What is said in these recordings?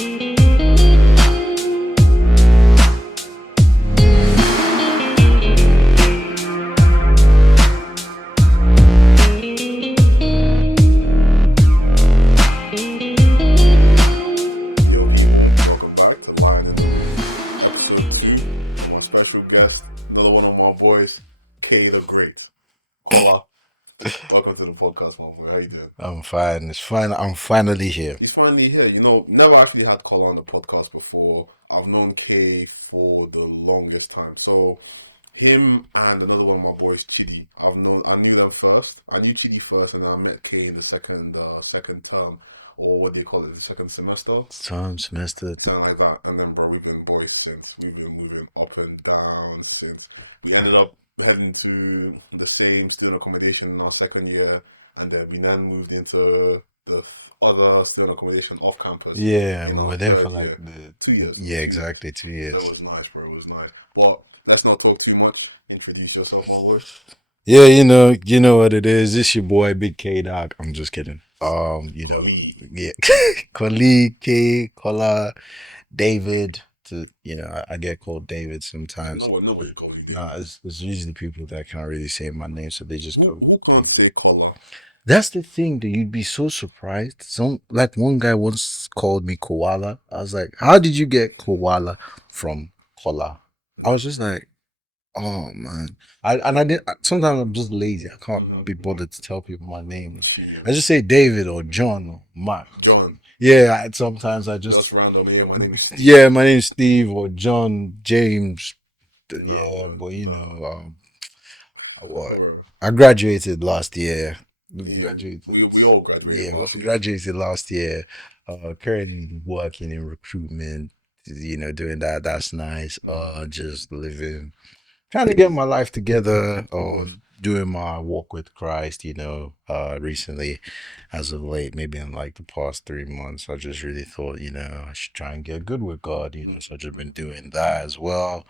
Yo, welcome back to Lighten, episode 2. My special guest, another one of my boys, K the Great. Kola, welcome to the podcast, my boy. How you doing? I'm fine. It's fine. I'm finally here. He's finally here. Never actually had Kola on the podcast before. I've known K for the longest time. So, him and another one of my boys, Chidi, I knew them first. I knew Chidi first, and I met K in the second term, or what do you call it, the second semester? Time semester. Something like that. And then, bro, we've been boys since. We've been moving up and down since. We ended up heading to the same student accommodation in our second year, and then we then moved into the other student accommodation off campus. Yeah, in we our were there third for like year. the 2 years. Yeah, exactly 2 That years. was nice, bro. It was nice. But let's not talk too much. Introduce yourself, my boy. Yeah, you know what it is. This your boy Big K Dog. I'm just kidding. Yeah, colleague K, Kola, David. I get called David sometimes. Nobody called you. Nah, it's usually people that can't really say my name, so they just go Who with can't David. say Kola? That's the thing that you'd be so surprised. One guy once called me koala. I was like, "How did you get koala from kola?" I was just like, "Oh man." I did. Sometimes I'm just lazy. I can't be bothered to tell people my name. I just say David or John or Mark. John. Yeah. Sometimes I That's just random. Yeah, my name is Steve. yeah. My name's Steve or John James. Yeah, but what? I graduated last year. Graduated. We all graduated. Yeah, I graduated last year. Currently working in recruitment, doing that. That's nice. Just living, trying to get my life together, doing my walk with Christ, recently, as of late, maybe in like the past 3 months, I just really thought, I should try and get good with God, so I've just been doing that as well.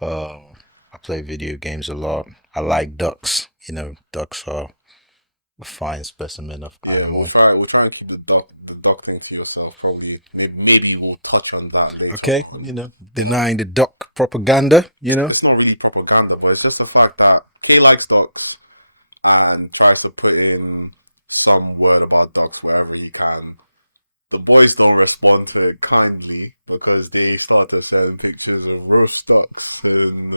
Uh, I play video games a lot. I like ducks, ducks are a fine specimen of Yeah, animal. we'll try and keep the duck thing to yourself. Probably, maybe we'll touch on that later. Okay, denying the duck propaganda, It's not really propaganda, but it's just the fact that K likes ducks and tries to put in some word about ducks wherever he can. The boys don't respond to it kindly because they start to send pictures of roast ducks and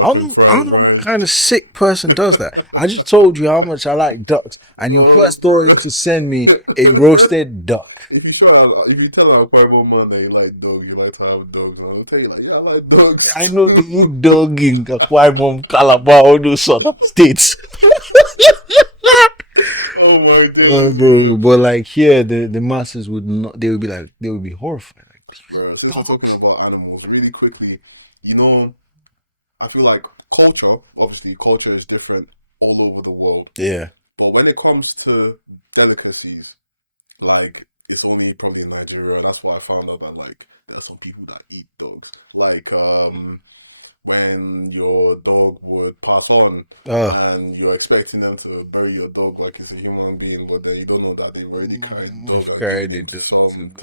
I don't know what kind of sick person does that. I just told you how much I like ducks, and your first thought is to send me a roasted duck. If you tell our Bible man that you like dogs, you like to have dogs, I'll tell you like, yeah, I like dogs. I know they eat dog in Akwa Ibom, Calabar, all those sort of states. Oh my god, bro! But like here, the masses would not. They would be horrified. Like, bro. Since we're talking about animals, really quickly, I feel like obviously, culture is different all over the world. yeah, But when it comes to delicacies, like it's only probably in Nigeria. That's why I found out that like there are some people that eat dogs. Like when your dog would pass on and you're expecting them to bury your dog like it's a human being, but then you don't know that they already carried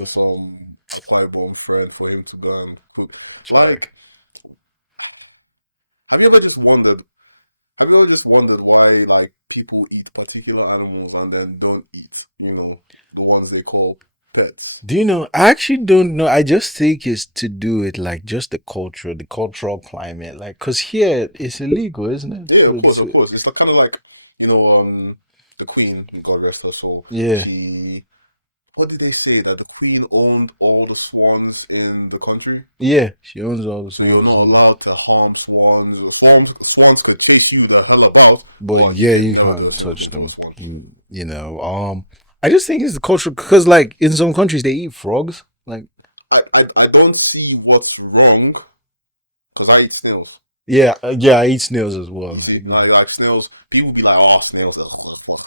some Akwa friend for him to go and put. Like, have you ever just wondered why like people eat particular animals and then don't eat, the ones they call pets? Do you know? I actually don't know. I just think it's to do with like just the cultural climate. Like, cause here it's illegal, isn't it? Yeah, of course. It's kind of like, the Queen, God rest her soul. Yeah. What did they say? That the Queen owned all the swans in the country? Yeah, she owns all the So you're swans. not allowed to harm swans. Swans could chase you the hell about. But yeah, you can't touch them. I just think it's the culture because, like, in some countries they eat frogs. Like, I don't see what's wrong because I eat snails. yeah, I eat snails as well. Like snails, people be like, oh, snails.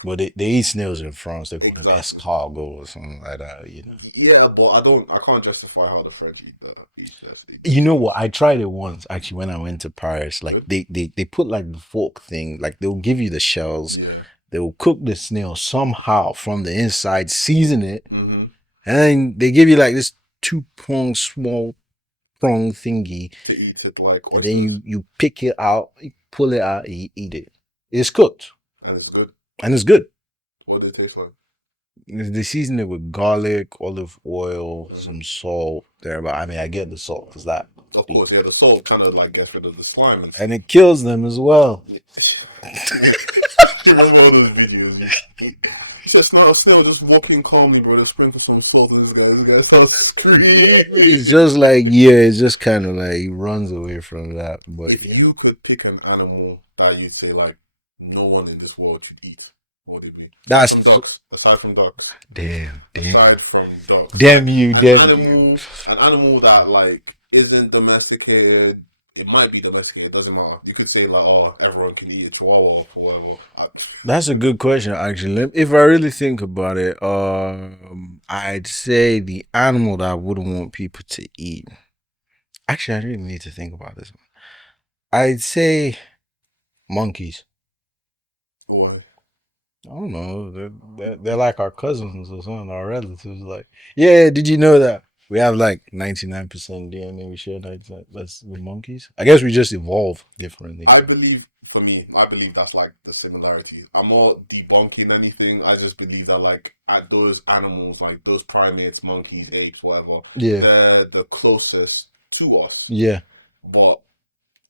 But they eat snails in France. They call them Exactly. escargot or something like that. Yeah, but I can't justify how the French eat this. You know what? I tried it once actually when I went to Paris. Like they put like the fork thing. Like they'll give you the shells. Yeah. They will cook the snail somehow from the inside, season it, Mm-hmm. and then they give you like this two prong small prong thingy, To eat it like and then oysters, you pick it out, you pull it out, and you eat it. It's cooked and it's good. and it's good. What do it taste like? They season it with garlic, olive oil, Hmm. some salt. There, but I mean, I get the salt because that, Of course, yeah, the salt kind of like gets rid of the slime and and stuff. it kills them as well. Remember all those videos? He says, "No, still just walking calmly, bro. Let's sprinkle some salt on this guy. This guy starts screaming." It's just like yeah, it's just kind of like he runs away from that. But If yeah, you could pick an animal that you'd say like no one in this world should eat, what would it be? Aside from that's ducks. Aside from ducks. damn, Aside from ducks. damn Like you, an damn you. animal that like isn't domesticated. It might be domesticated. It doesn't matter. You could say like, oh, everyone can eat it, chihuahua or whatever. That's a good question, actually. If I really think about it, I'd say the animal that I wouldn't want people to eat. Actually, I really need to think about this one. I'd say monkeys. Boy, I don't know. They're like our cousins or something, our relatives. Like, yeah, did you know that we have like 99% DNA? We share 99. That's with monkeys. I guess we just evolve differently. I believe for me, I believe that's like the similarity. I'm not debunking anything. I just believe that like at those animals, like those primates, monkeys, apes, whatever, Yeah, they're the closest to us, yeah. but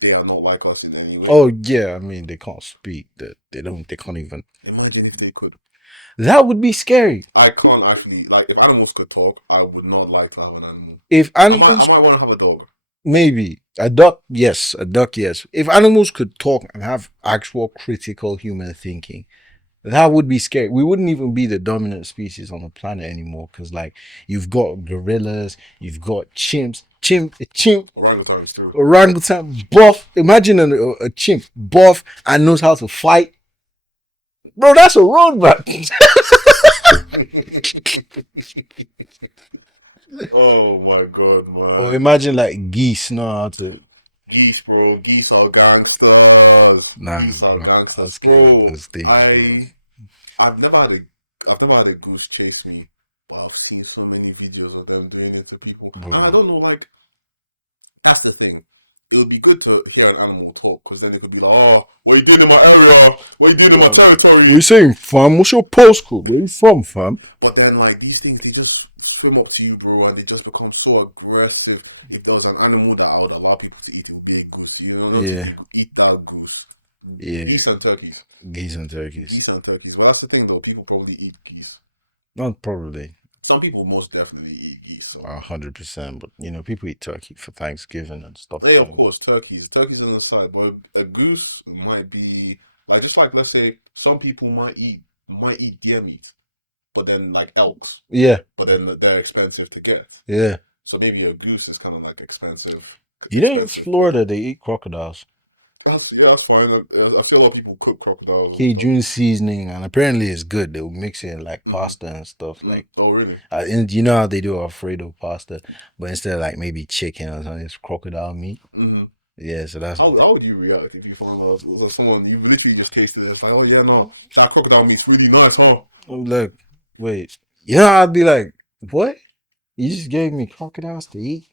they are not like us in any way. Oh, yeah. I mean, they can't speak. They don't. They can't even. Imagine if they could. That would be scary. I can't actually like if animals could talk, I would not like that one animal. If I animals might want to have a dog. maybe a duck, yes, a duck, yes. If animals could talk and have actual critical human thinking, that would be scary. We wouldn't even be the dominant species on the planet anymore because, like, you've got gorillas, you've got chimp, Orangutans too. orangutan, buff. Imagine a chimp, buff, and knows how to fight. Bro, that's a roadmap. Oh my god, Or man. imagine like geese know how to. Geese, bro. Geese are gangsters. Nah, Geese are bro, I'm gangsters, scared of bro. those things, bro. I've never had I've never had a goose chase me, but I've seen so many videos of them doing it to people, and I Bro, don't know. Like that's the thing. It would be good to hear an animal talk because then it could be like, "Oh, what you doing in my area? What you doing in my what territory?" you saying, fam? What's your postcode? Where you from, fam? But then, like these things, they just swim up to you, bro, and they just become so aggressive. If there was an animal that I would allow people to eat, it would be a goose. You know, Yeah, you eat that goose. yeah, Geese and turkeys. geese and turkeys. Geese and turkeys. Well, that's the thing, though. People probably eat geese. Not probably Some people most definitely eat geese. So, 100%, but you know, people eat turkey for Thanksgiving and stuff yeah, like of that. course, turkeys. Turkeys on the side, but a goose might be like just like let's say some people might eat deer meat, but then like elks, Yeah, but then they're expensive to get. yeah. So maybe a goose is kind of like expensive, You know, in expensive. Florida they eat crocodiles. Yeah, that's fine. I see a lot of people cook crocodiles and stuff. Cajun seasoning, and apparently it's good. They'll mix it in like Hmm. pasta and stuff. Like, Oh, really? and you know how they do Alfredo pasta, but instead of like maybe chicken or something, it's crocodile meat. Hmm. Yeah, so that's what. How would you react if you found out someone you literally just tasted it? It's like, oh yeah, no, that crocodile meat's really nice, huh? I'm like, wait, yeah, I'd be like, what? You just gave me crocodiles to eat?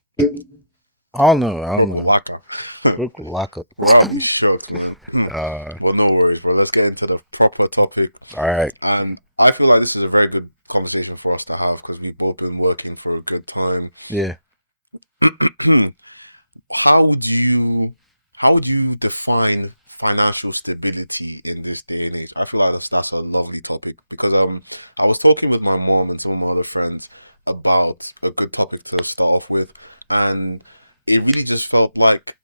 I don't know. I don't know. Crocodile. Crocodile. Bro, I'll be shocked, man. Uh, Well, no worries, bro. Let's get into the proper topic. all right. And I feel like this is a very good conversation for us to have because we've both been working for a good time. Yeah. how would you how would you define financial stability in this day and age? I feel like that's a lovely topic because I was talking with my mom and some of my other friends about a good topic to start off with, and it really just felt like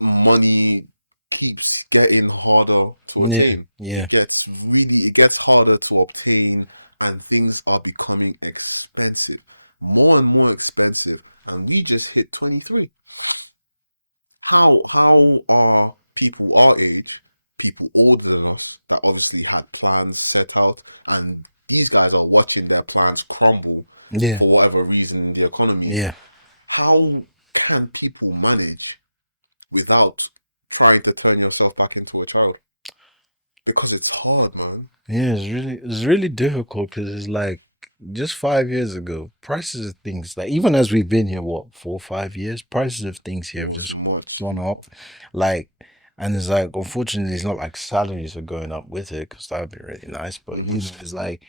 money keeps getting harder to Yeah. attain. Yeah. It gets harder to obtain, and things are becoming expensive, more and more expensive. And we just hit 23. How are people our age, people older than us, that obviously had plans set out, and these guys are watching their plans crumble Yeah. for whatever reason in the economy? Yeah. How can people manage without trying to turn yourself back into a child? Because it's hard, man. Yeah. It's really difficult because it's like just 5 years ago, prices of things like even as we've been here, what, 4 or 5 years, prices of things here It have was just much. gone up. Like, and it's like, unfortunately, it's not like salaries are going up with it because that would be really nice. But Hmm. it's like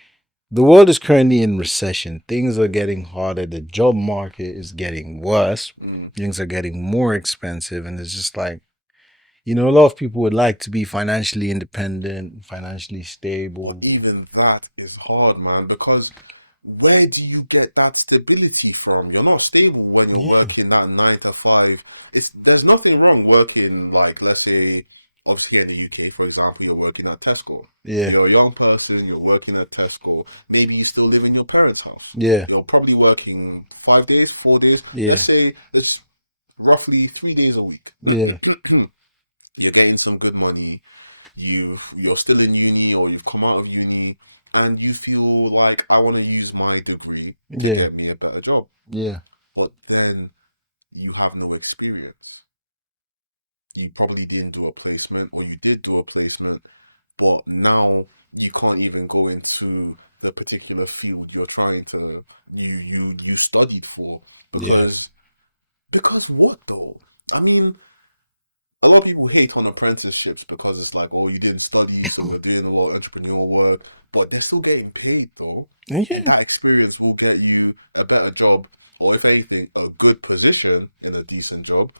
the world is currently in recession. Things are getting harder. The job market is getting worse. Mm. Things are getting more expensive, and it's just like, a lot of people would like to be financially independent, financially But stable. even that is hard, man, because where do you get that stability from? You're not stable when you're Yeah, working that 9 to 5. There's nothing wrong working, like, let's say, obviously in the UK, for example, you're working at Tesco. yeah, You're a young person, you're working at Tesco. Maybe you still live in your parents' house. yeah, You're probably working 5 days, 4 days. Let's yeah, say it's roughly 3 days a week. yeah, You're getting some good money. You're still in uni or you've come out of uni, and you feel like I want to use my degree to yeah, get me a better job. yeah. But then you have no experience. You probably didn't do a placement, or you did do a placement, but now you can't even go into the particular field you're trying to you studied for, Yeah. because what though? I mean, a lot of people hate on apprenticeships because it's like, oh, you didn't study, so you're doing a lot of entrepreneurial work, but they're still getting paid though. And Yeah. that experience will get you a better job, or if anything, a good position in a decent job.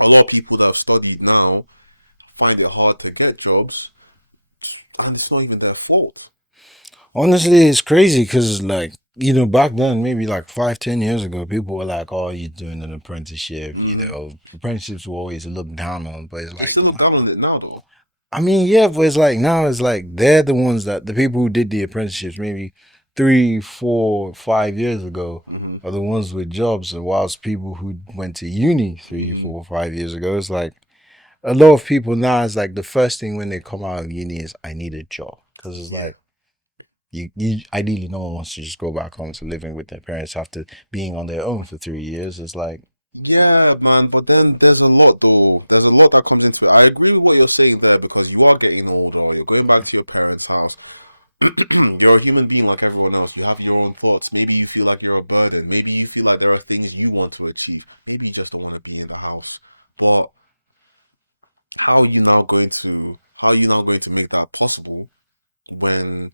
A lot of people that have studied now find it hard to get jobs, and it's not even their fault. Honestly, it's crazy because, like, back then, maybe like 5, 10 years ago, people were like, "Oh, you're doing an apprenticeship." Mm. Apprenticeships were always looked down on, but it's They like still look down now. on it now though. I mean, yeah, but it's like now it's like they're the ones that the people who did the apprenticeships maybe 3, 4, 5 years ago Hmm. are the ones with jobs, and whilst people who went to uni three, Hmm. 4, 5 years ago, it's like a lot of people now is like the first thing when they come out of uni is I need a job because it's Yeah. like you ideally no one wants to just go back home to living with their parents after being on their own for 3 years. It's like, Yeah, man, but then there's a lot though. There's a lot that comes into it. I agree with what you're saying there because you are getting older. You're going back to your parents' house. You're a human being like everyone else. You have your own thoughts. Maybe you feel like you're a burden. Maybe you feel like there are things you want to achieve. Maybe you just don't want to be in the house. But how are you now going to make that possible when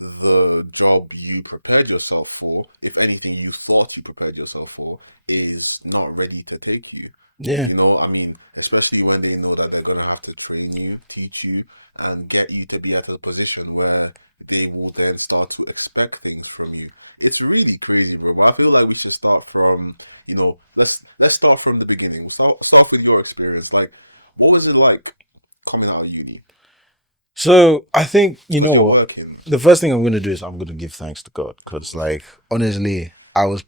the job you prepared yourself for, if anything you thought you prepared yourself for, is not ready to take you? yeah, You know, I mean, especially when they know that they're going to have to train you, teach you, and get you to be at a position where they will then start to expect things from you. It's really crazy, bro. But I feel like we should start from, let's start from the beginning. We'll start with your experience. Like, what was it like coming out of uni? so I think you know Because you're what. working. The first thing I'm gonna do is I'm gonna give thanks to God because, like, honestly, I was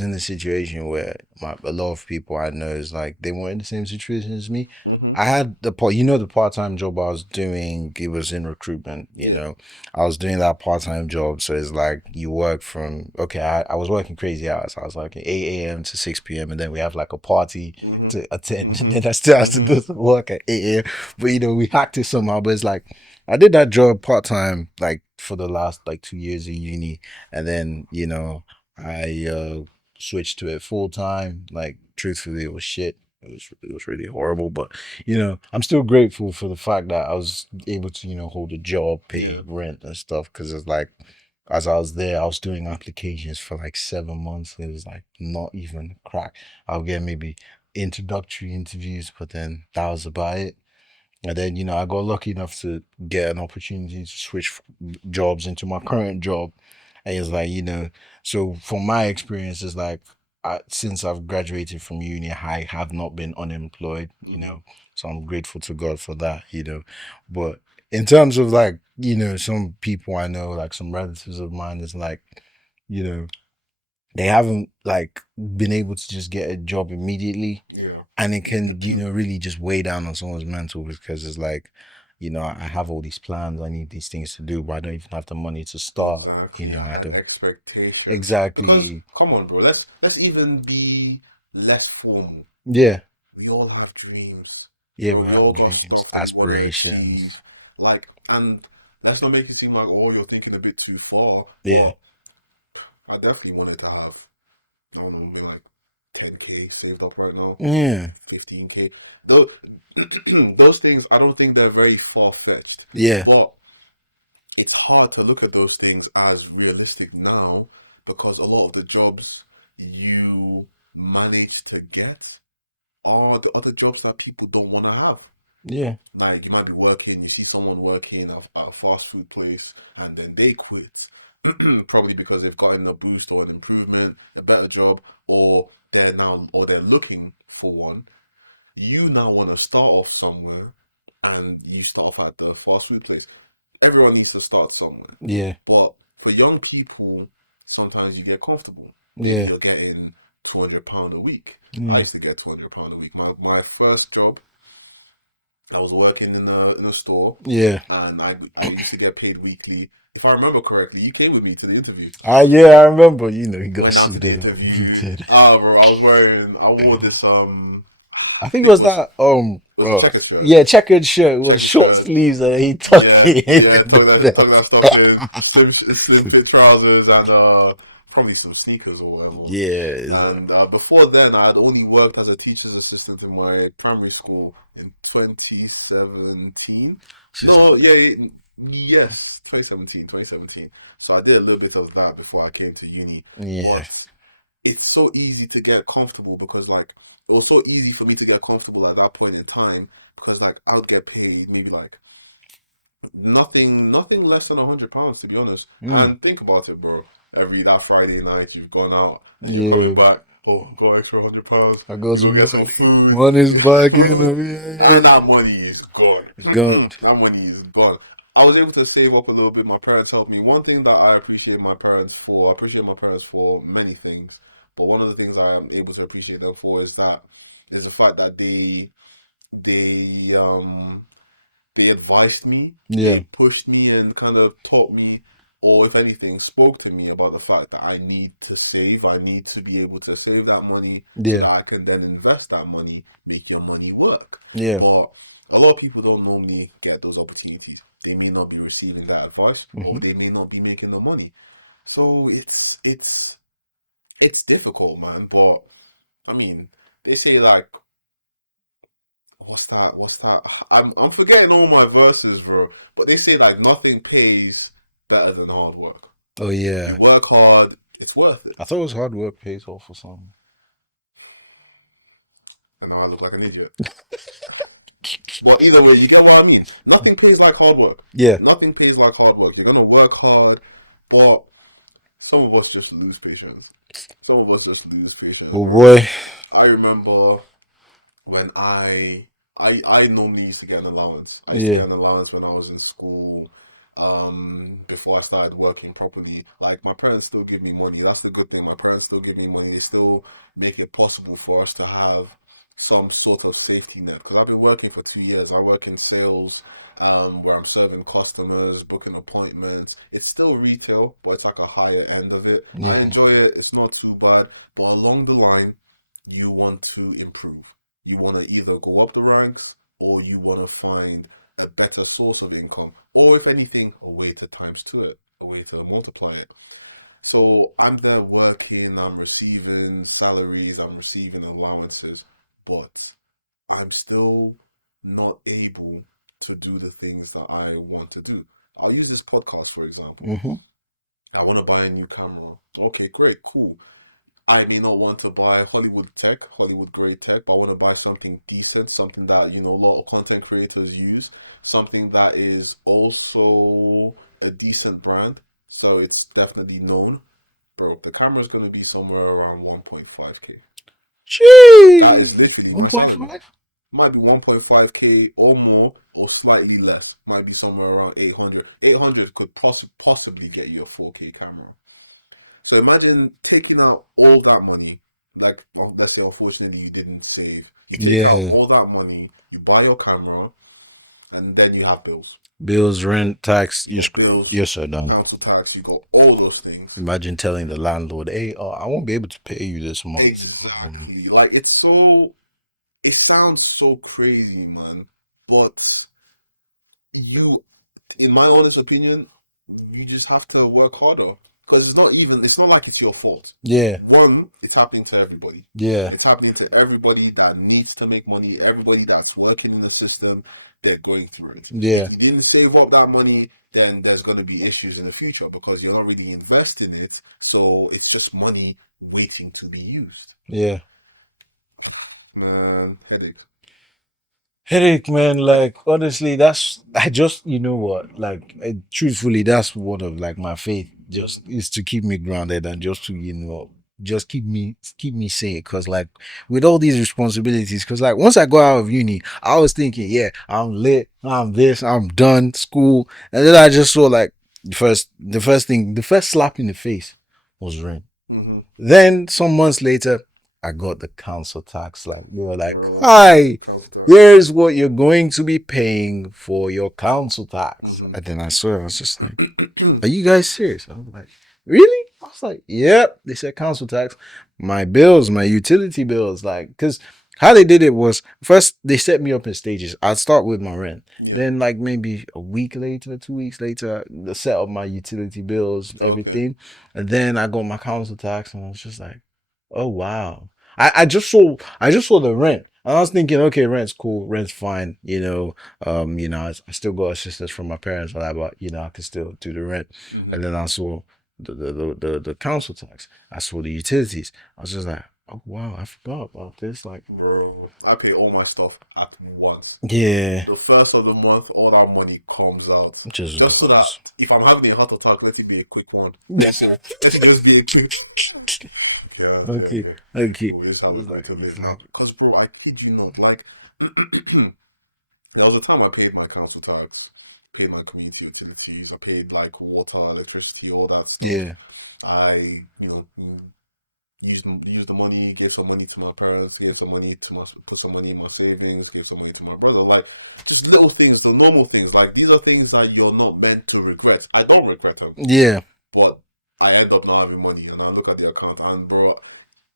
in a situation where a lot of people I know is like they weren't in the same situation as me. Hmm. I had the part-time job I was doing. It was in recruitment. Yeah. I was doing that part-time job, so it's like you work from okay. I was working crazy hours. I was like 8 a.m. to 6 p.m. and then we have like a party Hmm. to attend, and Hmm. then I still have to Hmm. do some work at 8 a.m. But we hacked it somehow. But it's like I did that job part time like for the last like 2 years of uni, and then I switched to it full time. Like truthfully, it was shit. It was really horrible, but I'm still grateful for the fact that I was able to hold a job, pay Yeah. rent and stuff. Because it's like as I was there, I was doing applications for like 7 months. It was like not even crack. I'll get maybe introductory interviews, but then that was about it. And then, I got lucky enough to get an opportunity to switch jobs into my current job. And it's like, so from my experience, it's like, since I've graduated from uni, I have not been unemployed, Hmm. so I'm grateful to God for that. But in terms of like, some people I know, like some relatives of mine, is like, you know, they haven't like been able to just get a job immediately, Yeah. and it can really just weigh down on someone's mental because it's like I have all these plans, I need these things to do, but I don't even have the money to start. Exactly, I and don't expectations. Because exactly. come on, bro, let's even be less formal. Yeah, We all have dreams. yeah, we We have all got dreams, stuff we want to aspirations. achieve. Like, and let's not make it seem like, oh, you're thinking a bit too far. Yeah, But I definitely wanted to have, I don't know, maybe like 10K saved up right now, Yeah. 15K. Those, those things, I don't think they're very far fetched, Yeah. but it's hard to look at those things as realistic now because a lot of the jobs you manage to get are the other jobs that people don't want to have. Yeah. Like you might be working, you see someone working at a fast food place, and then they quit, probably because they've gotten a boost or an improvement, a better job, or they're looking for one. You now want to start off somewhere, and you start off at the fast food place. Everyone needs to start somewhere, Yeah. but for young people, sometimes you get comfortable. Maybe Yeah. you're getting £200 a week. I Yeah. used to get £200 a week. My first job, I was working in a store, Yeah. and I used to get paid weekly. If I remember correctly, you came with me to the interview. Yeah, I remember, he got Went down to the suited up, interview. booted. Bro, I wore this I think I it think was that it was a checkered shirt. yeah, checkered shirt with Checkered short shirt. sleeves and he tucked Yeah, it in yeah, at the tuck belt. that stuff in, slim fit trousers, and probably some sneakers or whatever. Yeah, it's And before then, I had only worked as a teacher's assistant in my primary school in 2017. she's No, on. yeah, yes, 2017. So I did a little bit of that before I came to uni. Yeah. But it's so easy to get comfortable because, like, it was so easy for me to get comfortable at that point in time because, like, I would get paid maybe like nothing less than £100 to be honest. Mm. And think about it, bro. Every that Friday night you've gone out and you're coming Yeah. back. Oh, got extra £100 I got to go some get some money. food. Money's back in Bro, him. and Yeah. that money is gone. Gone. That money is gone. I was able to save up a little bit. My parents helped me. One thing that I appreciate my parents for many things. But one of the things I am able to appreciate them for is the fact that they they advised me, Yeah. they pushed me and kind of taught me, or if anything, spoke to me about the fact that I need to save. I need to be able to save that money so Yeah. that I can then invest that money, make your money work. Yeah. But a lot of people don't normally get those opportunities. They may not be receiving that advice, or Hmm. they may not be making the money. So it's difficult, man. But I mean, they say like what's that? What's that? I'm forgetting all my verses, bro. But they say like nothing pays better than hard work. Oh You yeah. work hard, it's worth it. I thought it was hard work pays off or something. I know I look like an idiot. Well, either way, you get what I mean. Nothing pays like hard work. Yeah. Nothing pays like hard work. You're gonna work hard, but some of us just lose patience. Some of us just lose patience, Oh bro. boy. I remember when I normally used to get an allowance. I used to Yeah. get an allowance when I was in school. Before I started working properly, like my parents still give me money. That's the good thing. My parents still give me money. They still make it possible for us to have some sort of safety net. Because I've been working for 2 years. I work in sales, where I'm serving customers, booking appointments. It's still retail, but it's like a higher end of it. I Yeah. enjoy it. It's not too bad. But along the line, you want to improve. You want to either go up the ranks or you want to find a better source of income, or if anything, a way to times two it, a way to multiply it. So I'm there working, I'm receiving salaries, I'm receiving allowances, but I'm still not able to do the things that I want to do. I'll use this podcast for example. Hmm. I want to buy a new camera. Okay, great, cool. I may not want to buy Hollywood tech, Hollywood grade tech, but I want to buy something decent, something that, a lot of content creators use, something that is also a decent brand, so it's definitely known. Bro, the camera's going to be somewhere around 1.5k. That is Gee. literally what I'm telling you. 1.5? Might be 1.5k or more, or slightly less. Might be somewhere around 800. 800 could possibly get you a 4k camera. So imagine taking out all that money. Like, well, let's say, unfortunately, you didn't save. You take out Yeah. all that money, you buy your camera, and then you have bills. Bills, rent, tax, you're screwed. Bills, You're so done. council tax, you got all those things. Imagine telling the landlord, hey, I won't be able to pay you this month. Exactly. Like, it sounds so crazy, man. But you, in my honest opinion, you just have to work harder. because it's not like it's your fault. Yeah. One, it's happening to everybody. Yeah. It's happening to everybody that needs to make money, everybody that's working in the system, they're going through it. Yeah. You didn't save up that money, then there's going to be issues in the future because you're not really investing it. So it's just money waiting to be used. Yeah. Man, headache. Headache, man. Like honestly, that's I just you know what, like truthfully, that's one of like my faith. Just is to keep me grounded and just to just keep me sane. Cause like with all these responsibilities, cause like once I go out of uni, I was thinking, yeah, I'm lit, I'm this, I'm done school, and then I just saw like the first slap in the face was rent. Mm-hmm. Then some months later, I got the council tax. Like they were like, Bro, "Hi, council tax. here's what you're going to be paying for your council tax." Mm-hmm. And then I saw it. I was just like, "Are you guys serious?" I was like, "Really?" I was like, "Yep." They said council tax. My bills, my utility bills, like, because how they did it was first they set me up in stages. I'd start with my rent. Yeah. Then, like maybe a week later, 2 weeks later, the set up my utility bills, Okay. everything. And then I got my council tax, and I was just like, oh wow. I just saw the rent. And I was thinking, okay, rent's cool, rent's fine, I still got assistance from my parents for that, but I can still do the rent. Mm-hmm. And then I saw the council tax. I saw the utilities. I was just like, oh wow, I forgot about this. Like, Bro, I pay all my stuff at once. yeah, The first of the month, all that money comes out. just Just so that knows. if I'm having a heart attack, let it be a quick one. Let it just be a quick. Yeah, yeah, Okay, yeah. okay. Always It have a was like, quick of it's it. like, Because, bro, I kid you not. Like, there was a time I paid my council tax, paid my community utilities, I paid like water, electricity, all that stuff. yeah, I, use the money, gave some money to my parents, gave some money to my put some money in my savings, gave some money to my brother. Like just little things, the normal things. Like these are things that you're not meant to regret. I don't regret them, yeah. but I end up not having money, and I look at the account, and bro,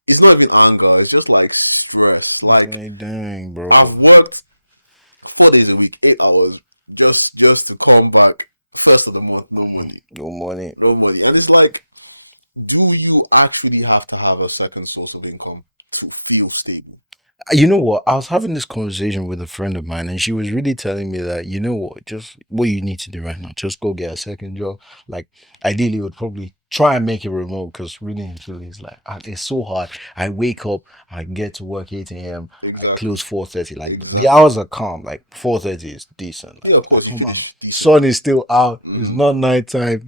it's not even anger. It's just like stress. Like Like, dang, I've bro. worked 4 days a week, 8 hours, just to come back. First of the month, no money, No money. no money, and it's like do you actually have to have a second source of income to feel stable? You know what? I was having this conversation with a friend of mine, and she was really telling me that, you know what, just what you need to do right now, just go get a second job. Like, ideally, would probably try and make it remote because really and truly, it's like, it's so hard. I wake up, I get to work 8 a.m., I Exactly. close 4:30. Like, the Exactly. hours are calm. Like, 4:30 is decent. Yeah, Like, of I course, you come out, finish decent. sun is still out, it's Mm-hmm. not nighttime,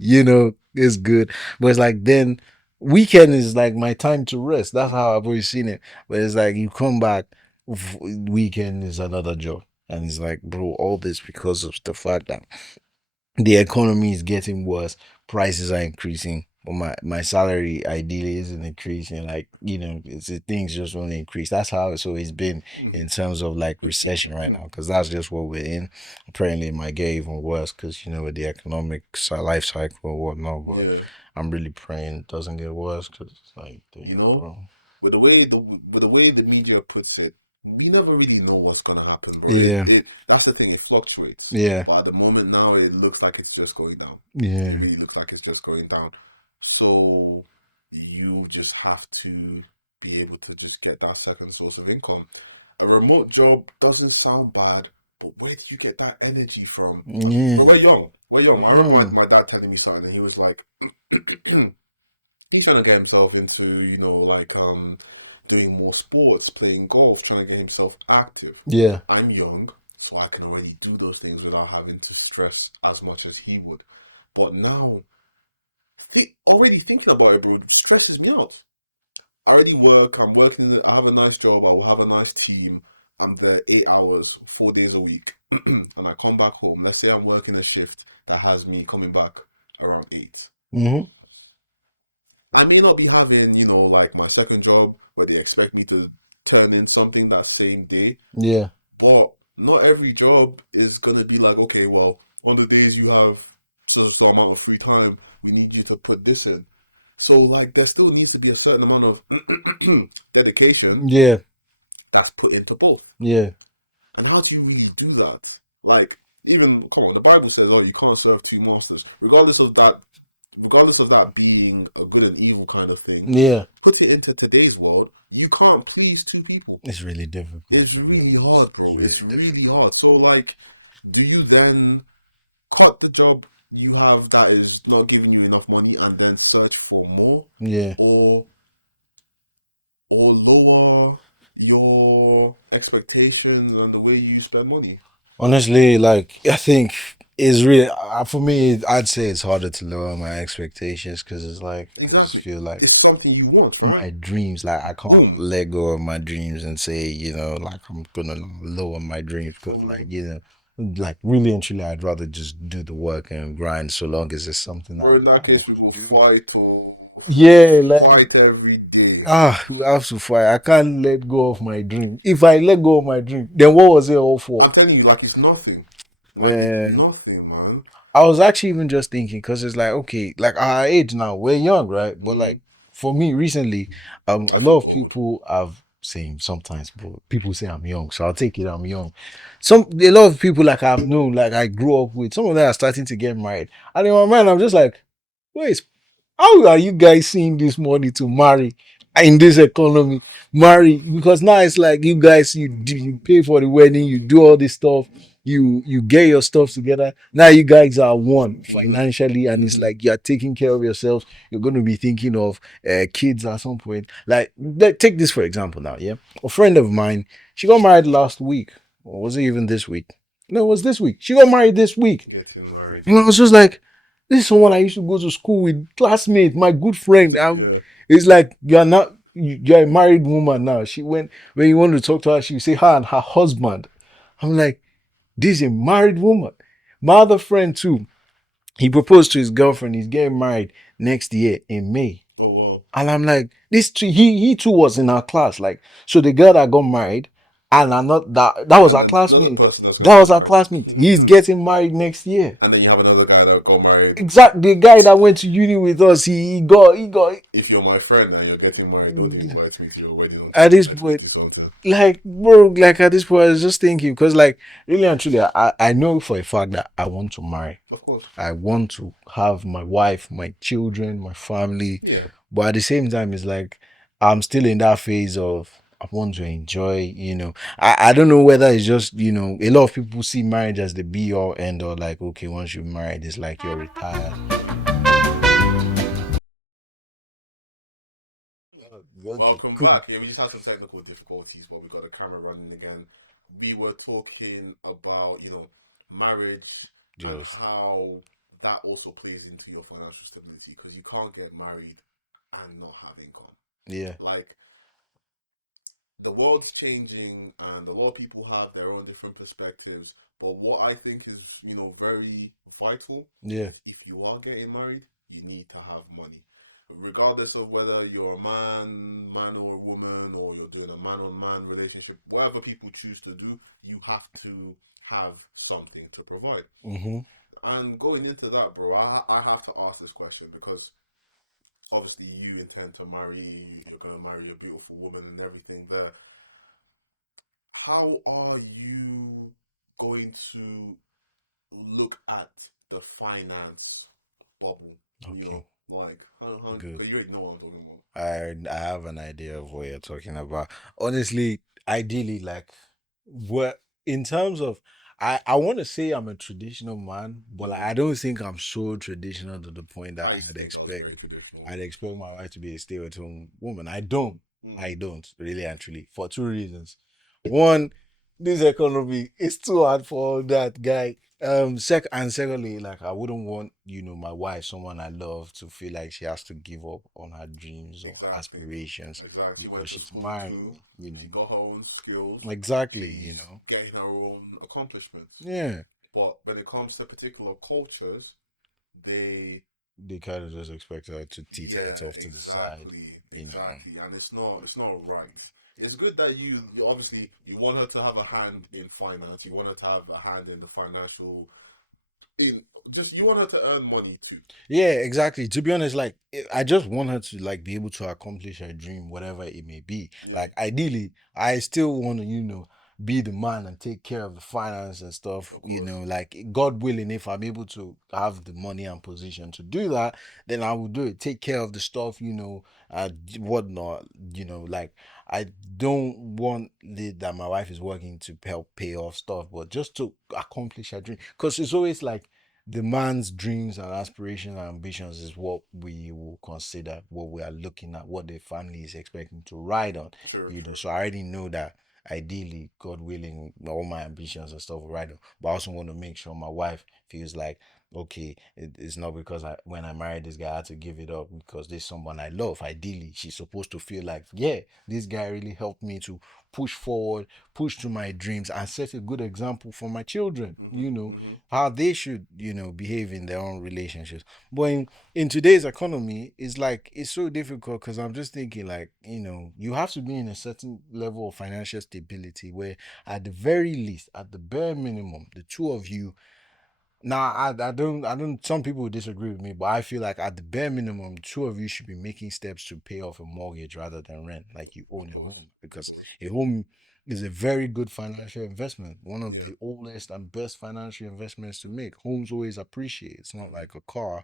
it's good. But it's like, then weekend is like my time to rest. That's how I've always seen it. But it's like, you come back weekend is another job. And it's like, bro, all this because of the fact that the economy is getting worse, prices are increasing, but my salary ideally isn't increasing. Like, things just won't increase. That's how it's always been in terms of like recession right now, because that's just what we're in. Apparently, it might get even worse because, with the economic life cycle and whatnot. But Yeah, I'm really praying it doesn't get worse because it's like, you damn, know, bro. with the way the media puts it, we never really know what's gonna happen, bro. Yeah, That's the thing. It fluctuates, yeah, but at the moment now, it looks like it's just going down. It yeah. really looks like it's just going down. So you just have to be able to just get that second source of income. A remote job doesn't sound bad, but where did you get that energy from? But Yeah. we're young. We're young. I remember Yeah. my dad telling me something, and he was like, he's trying to get himself into, like doing more sports, playing golf, trying to get himself active. Yeah. I'm young, so I can already do those things without having to stress as much as he would. But now, already thinking about it, bro, stresses me out. I already work. I'm working. I have a nice job. I will have a nice team. I'm there 8 hours, 4 days a week, and I come back home. Let's say I'm working a shift that has me coming back around 8. Mm-hmm. I may not be having, like my second job where they expect me to turn in something that same day, Yeah. but not every job is gonna be like, okay, well, on the days you have such amount of free time, we need you to put this in. So, like, there still needs to be a certain amount of dedication Yeah. that's put into both. Yeah. And how do you really do that? Like, even, come on, the Bible says, oh, you can't serve two masters. Regardless of that, regardless of that being a good and evil kind of thing, Yeah, put it into today's world, you can't please two people. it's really difficult. It's To be really honest, hard, it's bro. really It's really difficult. hard. So, like, do you then cut the job you have that is not giving you enough money and then search for more, Yeah. or lower your expectations and the way you spend money? Honestly, like I think it's really for me. I'd say it's harder to lower my expectations because it's like I just Exactly. feel like It's something you want, right? my dreams. Like I can't Boom. let go of my dreams and say, like I'm gonna lower my dreams because, So, like like really and truly, I'd rather just do the work and grind so long as it's something bro, in I that case, we want to will do. fight or Yeah, like fight every day. we have to fight. I can't let go of my dream. If I let go of my dream, then what was it all for? I'm telling you, like it's nothing. Like it's Man, nothing, man. I was actually even just thinking because it's like okay, like our age now, we're young, right? But Mm-hmm. like for me recently, a lot of people have saying sometimes, but people say I'm young, so I'll take it. I'm young. A lot of people like I've known, like I grew up with, some of them are starting to get married, and in my mind, I'm just like, wait, how are you guys seeing this money to marry in this economy? Marry because now it's like you guys you pay for the wedding, you do all this stuff, you get your stuff together. Now you guys are one financially, and it's like you're taking care of yourselves. You're going to be thinking of kids at some point. Like take this for example now. Yeah, a friend of mine, she got married last week, or was it even this week? No, it was this week. She got married this week. Getting married. And I was just like, this is someone I used to go to school with, classmate, my good friend. Yeah. It's like you're not you're a married woman now. She went when you want to talk to her, she say her and her husband. I'm like, this is a married woman. My other friend too, he proposed to his girlfriend. He's getting married next year in May. Oh wow. And I'm like, this too, he too was in our class. Like, so the girl that got married, and I'm not that was And our then the other classmate. person that's That getting was our married. classmate. He's getting married next year. And then you have another guy that got married. Exact the guy that went to uni with us, he got If you're my friend and you're getting married, don't invite me to your wedding until at you this get me point, to something. like bro, like at this point, I was just thinking because like really and truly, I know for a fact that I want to marry. Of course. I want to have my wife, my children, my family, Yeah. but at the same time, it's like I'm still in that phase of I want to enjoy. I don't know whether it's just, a lot of people see marriage as the be all end all, like, okay, once you're married, it's like you're retired. Okay, Welcome cool. back. Yeah, we just had some technical difficulties, but we got the camera running again. We were talking about, marriage and Just, how that also plays into your financial stability because you can't get married and not have income. yeah, Like, the world's changing and a lot of people have their own different perspectives. But what I think is, very vital yeah, is if you are getting married, you need to have money. Regardless of whether you're a man or a woman, or you're doing a man on man relationship, whatever people choose to do, you have to have something to provide. mm-hmm, And going into that, bro, I have to ask this question because obviously you intend to marry, you're going to marry a beautiful woman and everything there. How are you going to look at the finance bubble? okay, Like, good. because you already know what I'm talking about. I have an idea of what you're talking about. Honestly, ideally, like what in terms of I want to say I'm a traditional man, but like, Mm-hmm. I don't think I'm so traditional to the point that I think I was very traditional. I'd expect my wife to be a stay-at-home woman. I don't. Mm. I don't, really and truly, for two reasons. One, this economy is too hard for all that guy. Secondly, like I wouldn't want, my wife, someone I love, to feel like she has to give up on her dreams or Exactly. aspirations Exactly. She went because to she's school married, too. you know. She got her own skills. Exactly, She's getting her own accomplishments. Yeah. But when it comes to particular cultures, they They kind of just expect her to teeter yeah, it off to the side, exactly, you know. exactly, and it's not right. It's good that you obviously you want her to have a hand in finance. You want her to have a hand in the financial. In just you want her to earn money too. Yeah, exactly. To be honest, like I just want her to like be able to accomplish her dream, whatever it may be. Yeah, Like ideally, I still want to, be the man and take care of the finance and stuff, Of course. like God willing, if I'm able to have the money and position to do that, then I will do it. Take care of the stuff, whatnot, like I don't want that my wife is working to help pay off stuff, but just to accomplish her dream. Because it's always like the man's dreams and aspirations and ambitions is what we will consider, what we are looking at, what the family is expecting to ride on. True, true. So I already know that ideally, God willing, all my ambitions and stuff will ride on. But I also want to make sure my wife feels like, okay, it's not because when I married this guy, I had to give it up because this someone I love. Ideally, she's supposed to feel like, yeah, this guy really helped me to push forward, push to my dreams, and set a good example for my children. How they should, behave in their own relationships. But in today's economy, it's so difficult because I'm just thinking like, you have to be in a certain level of financial stability where at the very least, at the bare minimum, the two of you. Now, I don't. Some people would disagree with me, but I feel like at the bare minimum, two of you should be making steps to pay off a mortgage rather than rent, like you own Of a course. home, Of because course. a home is a very good financial investment. One of Yeah. the oldest and best financial investments to make. Homes always appreciate. It's not like a car,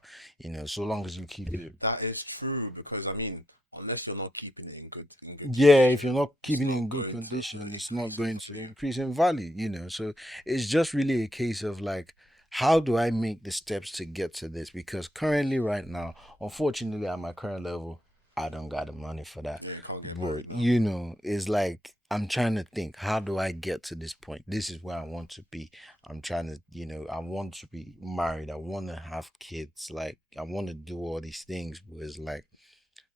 so long as you keep it. That is true because I mean, unless you're not keeping it in good Yeah, if condition, you're not it's keeping it in not good going to condition, really it's not increase in going to value. increase in value. So it's just really a case of like, how do I make the steps to get to this? Because currently, right now, unfortunately, at my current level, I don't got the money for that. Yeah, you can't get But married now. it's like I'm trying to think, how do I get to this point? This is where I want to be. I'm trying to, I want to be married. I want to have kids. Like I want to do all these things, but it's like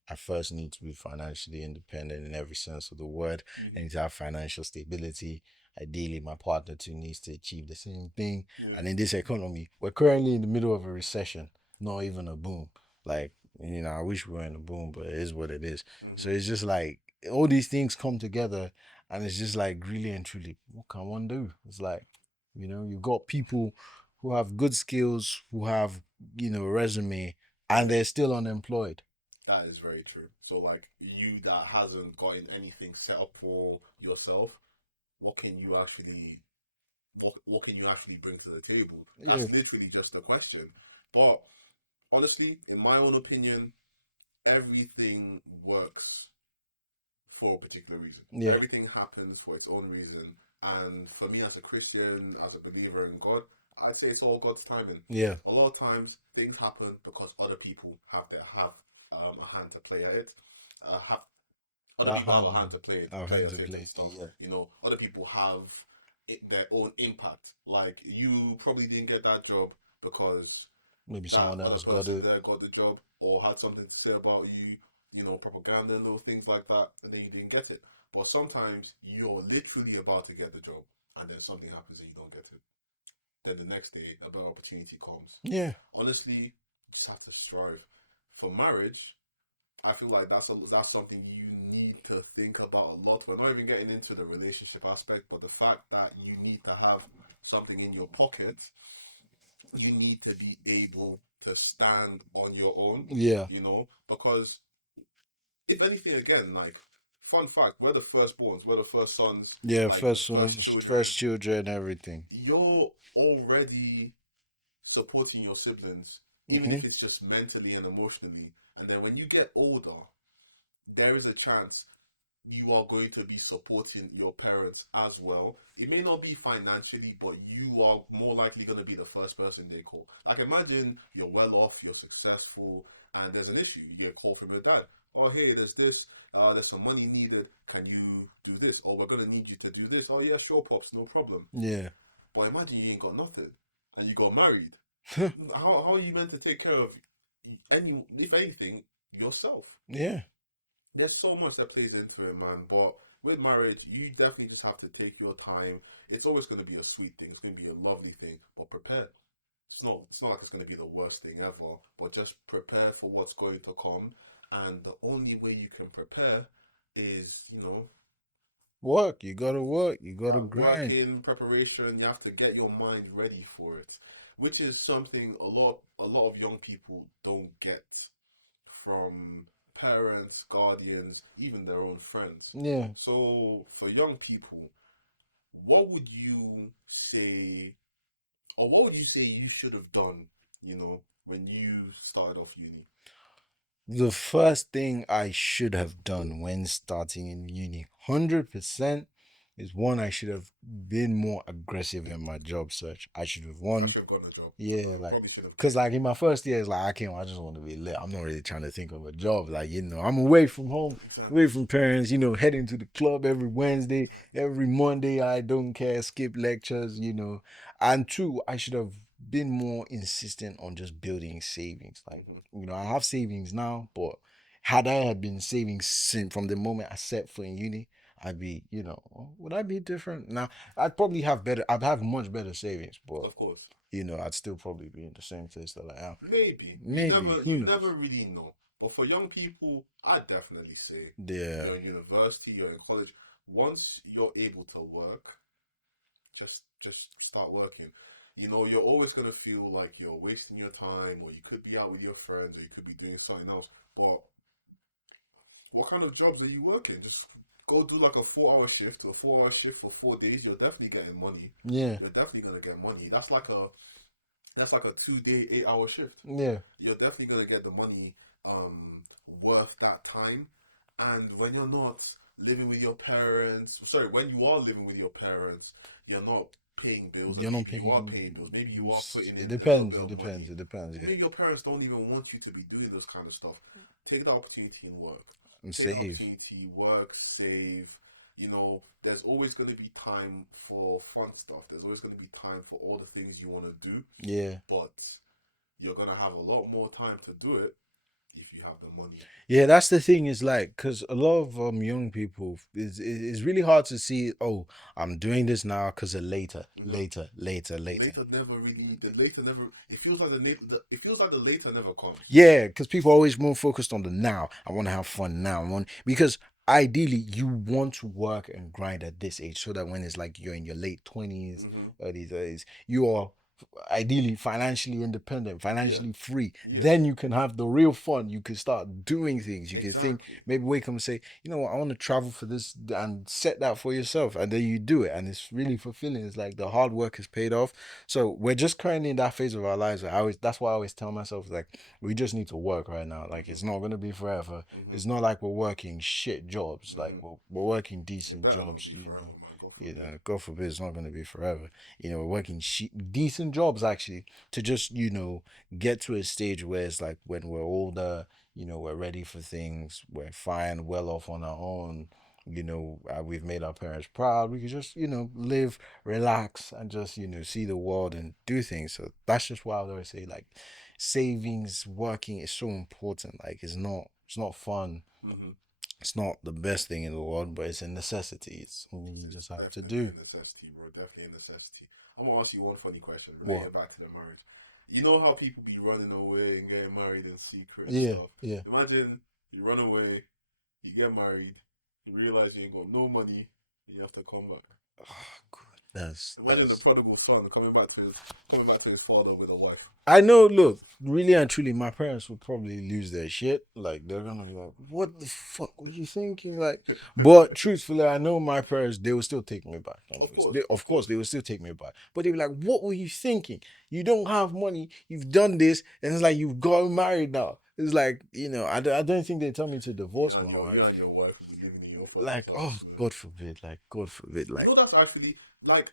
I first need to be financially independent in every sense of the word. I Hmm. need to have financial stability. Ideally, my partner too needs to achieve the same thing. Yeah. And in this economy, we're currently in the middle of a recession, not even a boom. Like, I wish we were in a boom, but it is what it is. So Hmm. it's just like all these things come together, and it's just like really and truly, what can one do? It's like, you've got people who have good skills, who have, resume, and they're still unemployed. That is very true. So, like you that hasn't gotten anything set up for yourself, what can you actually, what can you actually bring to the table? Yeah, That's literally just the question. But honestly, in my own opinion, everything works for a particular reason. yeah, Everything happens for its own reason. And for me, as a Christian, as a believer in God, I'd say it's all God's timing. yeah. A lot of times, things happen because other people have a hand to play at it. Have other I people have had a hand to play it, I've play had at to it and play. stuff. Yeah, Other people have their own impact. Like you probably didn't get that job because maybe that someone other else got person it. there got the job or had something to say about you, propaganda and little things like that, and then you didn't get it. But sometimes you're literally about to get the job, and then something happens and you don't get it. Then the next day, a better opportunity comes. Yeah, Honestly, you just have to strive. For marriage, I feel like that's something you need to think about a lot. We're not even getting into the relationship aspect, but the fact that you need to have something in your pocket, you need to be able to stand on your own, yeah, because if anything, again, like, fun fact, we're the firstborns, we're the first sons, yeah. like the First first ones, children. first children, everything. You're already supporting your siblings, even Mm-hmm. if it's just mentally and emotionally. And then when you get older, there is a chance you are going to be supporting your parents as well. It may not be financially, but you are more likely going to be the first person they call. Like, imagine you're well off, you're successful, and there's an issue. You get a call from your dad. Oh, hey, there's this. There's some money needed. Can you do this? Or we're going to need you to do this. Oh, yeah, sure, pops, no problem. Yeah, But imagine you ain't got nothing, and you got married. How are you meant to take care of if anything, yourself? yeah, There's so much that plays into it, man. But with marriage, you definitely just have to take your time. It's always going to be a sweet thing. It's going to be a lovely thing. But prepare. It's not like it's going to be the worst thing ever. But just prepare for what's going to come. And the only way you can prepare is, work. You gotta work. You gotta that work grind. in preparation. You have to get your mind ready for it, which is something a lot of young people don't get from parents, guardians, even their own friends. Yeah, So for young people, what would you say, or what would you say you should have done, when you started off uni? The first thing I should have done when starting in uni, 100%, is one, I should have been more aggressive in my job search. I should have I won. should have gotten a job. Yeah, I like, probably should have. cause like in my first year, it's like I came, I just want to be lit. I'm not really trying to think of a job. Like, I'm away from home, away Exactly. from parents, heading to the club every Wednesday, every Monday. I don't care, skip lectures. And two, I should have been more insistent on just building savings. Like, Hmm. I have savings now, but had I had been saving since from the moment I set foot in uni, I'd be, would I be different? Now, I'd have much better savings, but Of course. I'd still probably be in the same place that I am. Maybe you Maybe, never who you never knows? really know. But for young people, I definitely say Yeah, you're in university, you're in college. Once you're able to work, just start working. You're always gonna feel like you're wasting your time, or you could be out with your friends, or you could be doing something else. But what kind of jobs are you working? Just go do like a 4 hour shift, a 4 hour shift for 4 days. You're definitely getting money. yeah, You're definitely gonna get money. That's like a 2 day, 8 hour shift. yeah. You're definitely gonna get the money worth that time. And when you're not living with your parents, sorry, when you are living with your parents, you're not paying bills, or You're not maybe you are paying. paying bills, maybe you are putting It in a little depends. bit It of depends. money. It depends. Yeah, Maybe your parents don't even want you to be doing this kind of stuff. Take the opportunity and work. and Take the save. opportunity, work, save. There's always going to be time for fun stuff. There's always going to be time for all the things you want to do, Yeah. but you're going to have a lot more time to do it if you have the money. Yeah, that's the thing is like, because a lot of young people, it's really hard to see, oh, I'm doing this now because of later, Hmm. later, later, later. The later never, it feels like the later never comes. Yeah, because people are always more focused on the now. I want to have fun now. Because ideally you want to work and grind at this age so that when it's like you're in your late 20s, Hmm. early 30s, you are ideally financially independent, Yeah, financially free. yeah, Then you can have the real fun. You can start doing things. You can think, exactly. maybe wake up and say, you know what, I want to travel for this and set that for yourself. And then you do it. And it's really fulfilling. It's like the hard work has paid off. So we're just currently in that phase of our lives where that's why I always tell myself, like, we just need to work right now. Like, Hmm. it's not gonna be forever. Hmm. It's not like we're working shit jobs. Like, Hmm. we're working It decent better not jobs. be forever, man. God You forbid. know, God forbid, it's not gonna be forever. We're working decent jobs actually to just get to a stage where it's like when we're older, we're ready for things. We're fine, well off on our own. We've made our parents proud. We can just live, relax, and just see the world and do things. So that's just why I would always say, like, savings, working is so important. Like, it's not fun. Hmm. It's not the best thing in the world, but it's a necessity. It's something you just have to Definitely do. a necessity, bro. Definitely a necessity. I'm gonna ask you one funny question What? relating back to the marriage. You know how people be running away and getting married in secret and Yeah, stuff. yeah. Imagine you run away, you get married, you realize you ain't got no money, and you have to come back. Oh, God. That's Imagine the that's prodigal son coming back to his father with a wife. I know, look, really and truly, my parents would probably lose their shit. Like, they're gonna be like, what the fuck were you thinking? Like, but truthfully, I know my parents, they will still take me back. Of Anyways, course, of of course, course. they will still take me back. But they'll be like, what were you thinking? You don't have money, you've done this, and it's like, you've gotten married now. It's like, I don't think they tell me to divorce my You wife. and your wife will be living in your father's Like, oh, house, man. God forbid, like, God forbid, like, That's actually like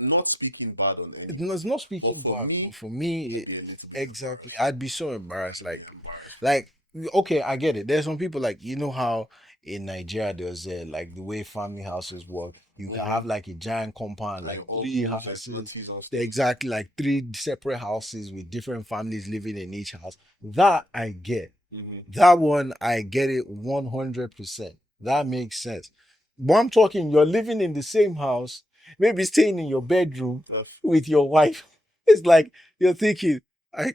not speaking bad on it's anyone, not but speaking for bad, but me, for me, I'd be a little bit exactly, embarrassed. I'd be so embarrassed. Yeah, embarrassed. Like, okay, I get it. There's some people, like, how in Nigeria there's like the way family houses work. You can Mm-hmm. have like a giant compound, And like your three uncles and houses. aunties and stuff. Exactly, like three separate houses with different families living in each house. That I get. Mm-hmm. That one I get it 100%. That makes sense. But I'm talking, you're living in the same house, maybe staying in your bedroom That's with your wife. It's like you're thinking, I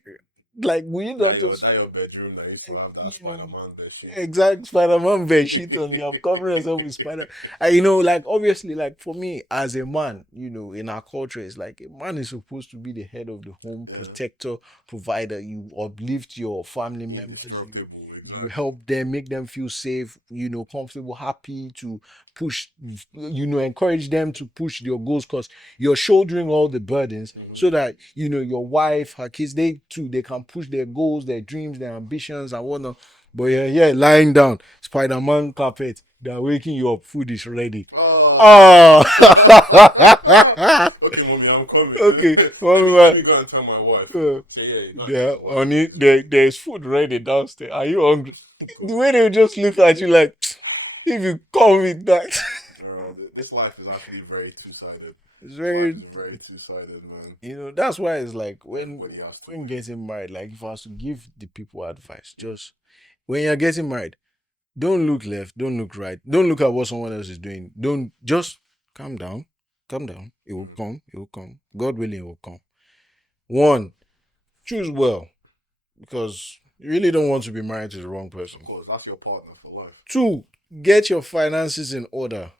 like, will you not just that your bedroom that is like, from that Spider Man bed sheet. exact Spider-Man bed sheet on you have covered yourself with spider. And like, obviously, like, for me as a man, in our culture, it's like a man is supposed to be the head of the home, Yeah. protector, provider. You uplift your family members. Indestructible. You exactly. help them, make them feel safe, comfortable, happy to push, encourage them to push your goals because you're shouldering all the burdens Hmm. so that, your wife, her kids, they too, they can push their goals, their dreams, their ambitions and whatnot. But yeah, lying down, Spider-Man carpet, they're waking you up, food is ready. Oh, Okay, mommy, I'm coming. okay. Let me go and tell my wife. Say, yeah, you gotta Yeah, eat some on it, onions. there's food ready downstairs. Are you hungry? The way they just look at you like, if you come with that, This life is actually very two-sided. it's This life very, is very two-sided, man. that's why it's like when Everybody has to when win. getting married, like if I was to give the people advice, just when you're getting married, don't look left, don't look right, don't look at what someone else is doing. Don't just calm down, calm down. It will Mm. come, it will come. God willing, it will come. One, choose well because you really don't want to be married to the wrong Of person. course, that's your partner for life. Two, get your finances in order.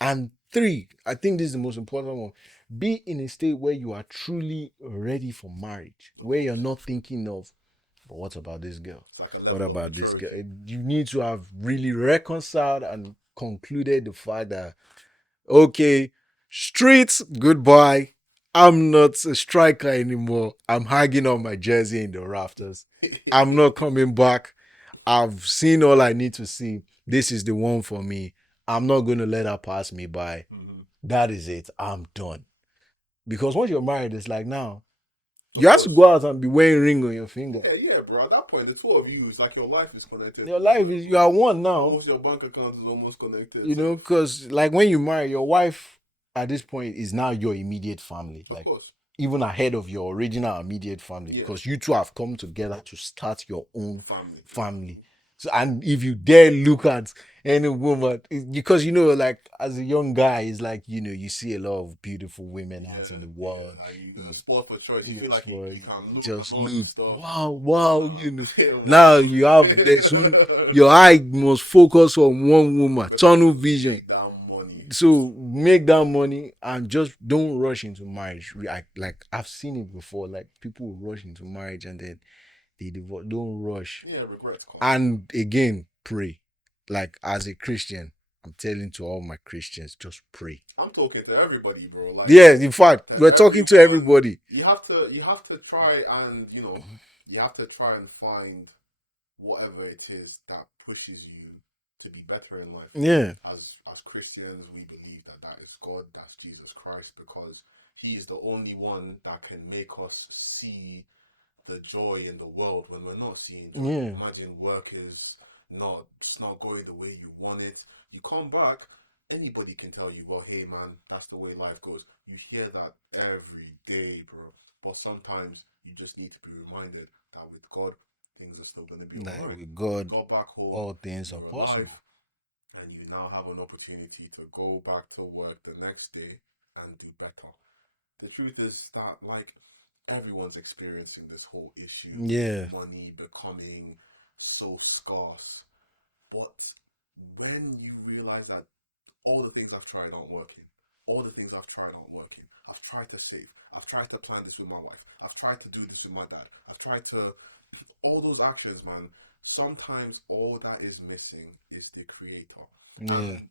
And three, I think this is the most important one. Be in a state where you are truly ready for marriage, Of where you're course. not thinking of, but what about this girl? It's like a What level of about this girl? maturity. You need to have really reconciled and concluded the fact that, okay, streets, goodbye. I'm not a striker anymore. I'm hanging on my jersey in the rafters. I'm not coming back. I've seen all I need to see. This is the one for me. I'm not going to let her pass me by. Hmm. That is it. I'm done. Because once you're married, it's like now you Of have to course. go out and be wearing ring on your finger. Yeah, bro. At that point, the two of you, it's like your life is connected. Your life is, you are one now. Almost your bank account is almost connected. So, Because like when you marry, your wife at this point is now your immediate family. of Like course. even ahead of your original immediate family Yeah. because you two have come together to start your own Family. family. So, and if you dare look at any woman, because like as a young guy, it's like you see a lot of beautiful women Yeah, out in the yeah. world. Like it's a sport for choice. You feel Yes, like for you can look just and all this look, stuff. wow, wow, Feel Now like you have this one, your eye must focus on one woman, because tunnel you need to vision. make that money. So make that money and just don't rush into marriage. Like I've seen it before. Like people rush into marriage and then they divorce. Don't rush. Yeah, regrets come. And again, pray. Like as a Christian, I'm telling to all my Christians, just pray. I'm talking to everybody, bro. Like Yeah, in fact, to we're talking to everyone. everybody. You have to try and you have to try and find whatever it is that pushes you to be better in life. Yeah. As Christians, we believe that that is God, that's Jesus Christ, because He is the only one that can make us see the joy in the world when we're not seeing joy. Yeah. Imagine work is not it's not going the way you want it. You come back, anybody can tell you, well, hey man, that's the way life goes. You hear that every day, bro. But sometimes you just need to be reminded that with God, things are still gonna be Like alright. with You God, got back home, all things are you're alive, possible. and you now have an opportunity to go back to work the next day and do better. The truth is that like everyone's experiencing this whole issue Yeah. of money becoming so scarce. But when you realize that all the things I've tried aren't working, all the things I've tried aren't working, I've tried to save, I've tried to plan this with my wife, I've tried to do this with my dad, I've tried to all those actions, man. Sometimes all that is missing is the creator. Yeah. And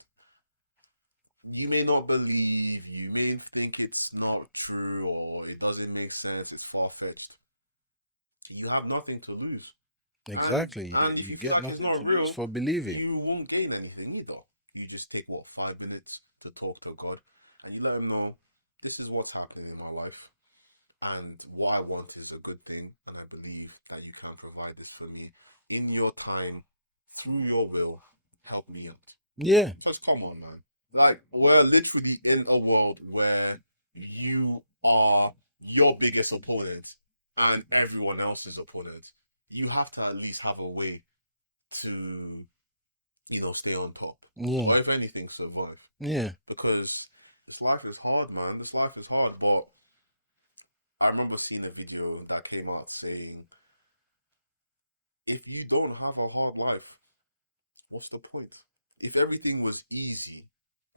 you may not believe, you may think it's not true or it doesn't make sense, it's far fetched. You have nothing to lose. And Exactly. and if You you feel get like it's nothing to not lose real, for believing. you won't gain anything either. You just take what 5 minutes to talk to God, and you let Him know this is what's happening in my life, and what I want is a good thing, and I believe that you can provide this for me in your time, through your will. Help me out. Yeah. Just come on, man. Like we're literally in a world where you are your biggest opponent and everyone else's opponent. You have to at least have a way to, stay on top. Yeah. Or if anything, survive. Yeah. Because this life is hard, man. This life is hard. But I remember seeing a video that came out saying, if you don't have a hard life, what's the point? If everything was easy,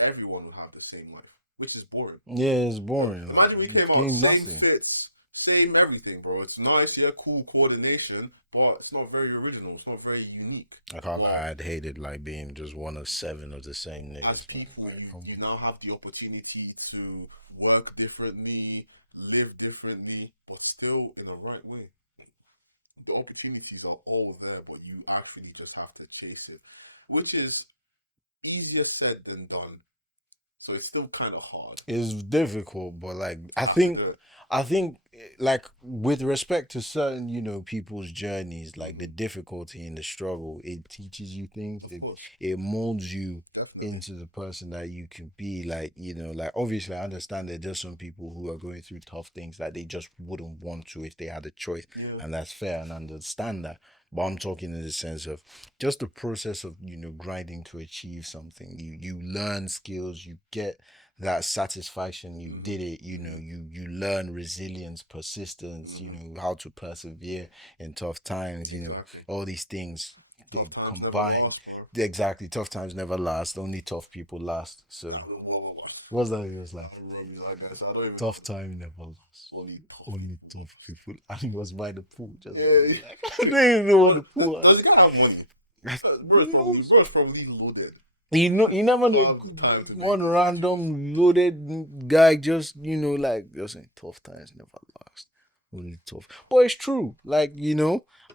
everyone would have the same life, which is boring. Yeah, it's boring. Like, Imagine we it's came out getting same nothing. fits, same everything, bro. It's nice, yeah, cool coordination, but it's not very original. It's not very unique. I can't But lie, I'd hated like being just one of seven of the same as niggas, man. people, Like, you now have the opportunity to work differently, live differently, but still in the right way. The opportunities are all there, but you actually just have to chase it, which is easier said than done. So it's still kind of hard. it's difficult, but like You have to do it. I think like with respect to certain, people's journeys, like the Mm-hmm. difficulty and the struggle, it teaches you things. Of It course, it molds you definitely. into the person that you can be. Like, like obviously I understand that there's some people who are going through tough things that they just wouldn't want to if they had a choice. Yeah. And that's fair and understand that. But I'm talking in the sense of just the process of, grinding to achieve something. You learn skills, you get that satisfaction you Mm-hmm. did it, Mm-hmm. you learn resilience, persistence, Mm-hmm. how to persevere in tough times, Exactly. all these things they Tough times never combine. last, bro. Exactly, tough times never last, only tough people last. So Whoa. what's that? It was I like remember you like this. I don't even tough know. time never lasts, Only tough only people. tough people. And he was by the pool just Yeah. like I don't even know what the But pool does was. the guy have money? Who knows? Bro's probably loaded. You never know. Have time to make One money. random loaded guy just, like just saying tough times never last. Only tough. But it's true. Like,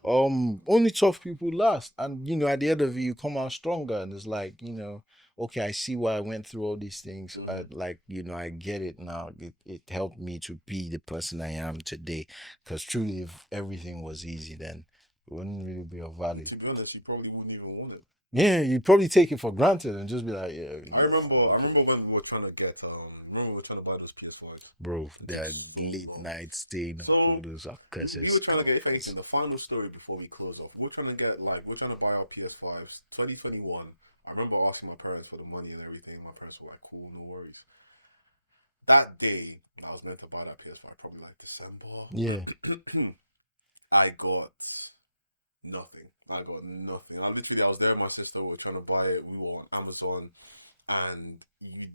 only tough people last. And, at the end of it, you come out stronger. And it's like, okay, I see why I went through all these things. Mm. Like, I get it now. It helped me to be the person I am today. Because truly, if everything was easy, then it wouldn't really be of value. To be honest, you probably wouldn't even want it. Yeah, you probably take it for granted and just be like, yeah, I remember okay. when we were trying to get remember we were trying to buy those PS5s. Bro, It that was so late long. night staying up, all So those we curses, were trying to get, if anything, covers. the final story before we close off. We're trying to get we're trying to buy our PS5s 2021. I remember asking my parents for the money and everything. My parents were like, "Cool, no worries." That day, I was meant to buy that PS5, probably like Yeah. December. I got nothing. I got nothing. I was there with my sister. We were trying to buy it. We were on Amazon, and you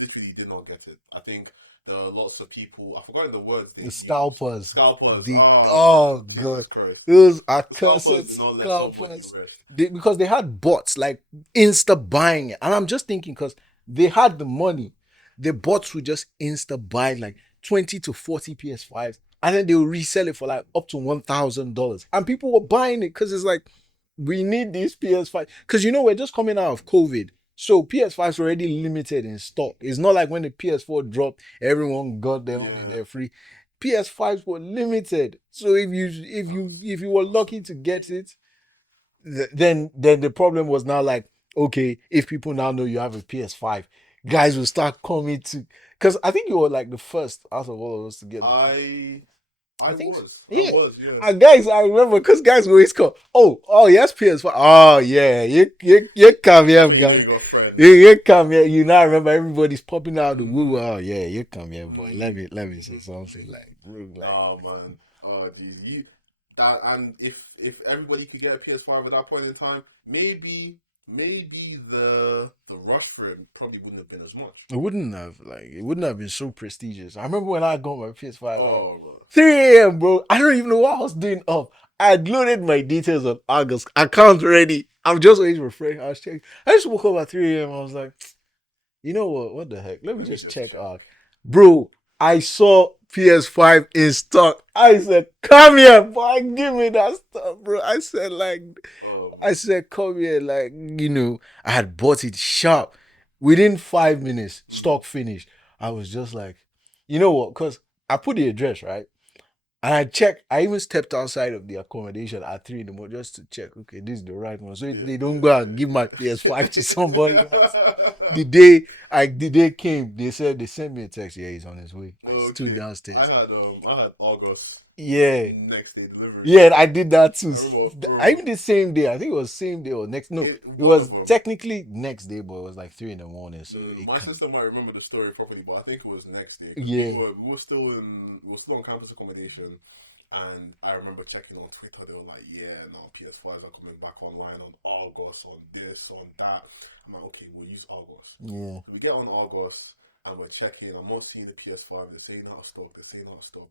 literally did not get it. I think there are lots of people. I've forgotten the words they The used. scalpers. Scalpers. The Ah, oh Jesus god. Christ. Those The accursed scalpers did not let somebody scalpers. rest. Because they had bots like insta buying it. And I'm just thinking because they had the money. The bots would just insta buy like 20 to 40 PS5s and then they will resell it for like up to $1,000. And people were buying it because it's like we need these PS5. Because we're just coming out of COVID. So PS5s were already limited in stock. It's not like when the PS4 dropped, everyone got their own and Yeah, they're free. PS5s were limited. So that was if you were lucky nonsense. to get it, then the problem was now like, okay, if people now know you have a PS5, guys will start coming to because I think you were like the first out of all of us to get the PS. I I I think so. was. I Yeah. was, yeah. And guys, I remember because guys always call, oh, yes, PS5. Oh, yeah, you come here, You know guy. you got friends. You come here. You now remember everybody's popping out the woo. Mm, Oh, yeah, you come here, boy. mm. Let me say something like, bro, like, Oh man. Oh jeez. You that and if everybody could get a PS5 at that point in time, maybe the rush for it probably wouldn't have been as much. it wouldn't have been so prestigious. I remember when I got my PS5, like Oh 3 a.m., bro. I don't even know what I was doing up. I had loaded my details on August account ready. I'm just waiting to refresh. I was checking. I just woke up at 3 a.m. I was like, you know what? What the heck? Let me let me just just check check. out. Bro, I saw PS5 in stock. I said, come here, boy, give me that stuff, bro. Oh I man. said, come here, like, I had bought it sharp. Within 5 minutes, Mm, stock finished. I was just like, you know what? Because I put the address, right? And I checked, I even stepped outside of the accommodation at 3 in the morning just to check, okay, this is the right one. So yeah, they don't go and give my PS5 to somebody yeah, else. yeah. The day came, they said they sent me a text. Yeah, he's on his way. I stood Okay. downstairs. I had August Yeah, next day delivery. yeah, I did that too. I remember, I bro. even did same day. I think it was same day or next. No, it One of was them. technically next day, but it was like 3 in the morning. So No, it my can't. sister might remember the story properly, but I think it was next day because Yeah, we were still on campus accommodation, and I remember checking on Twitter. They were like, "Yeah, now PS5s are coming back online on Argos, on this, on that." I'm like, "Okay, we'll use Argos." yeah. So we get on Argos and we're checking. I'm not seeing the PS5. They're saying out of stock. They're saying out of stock.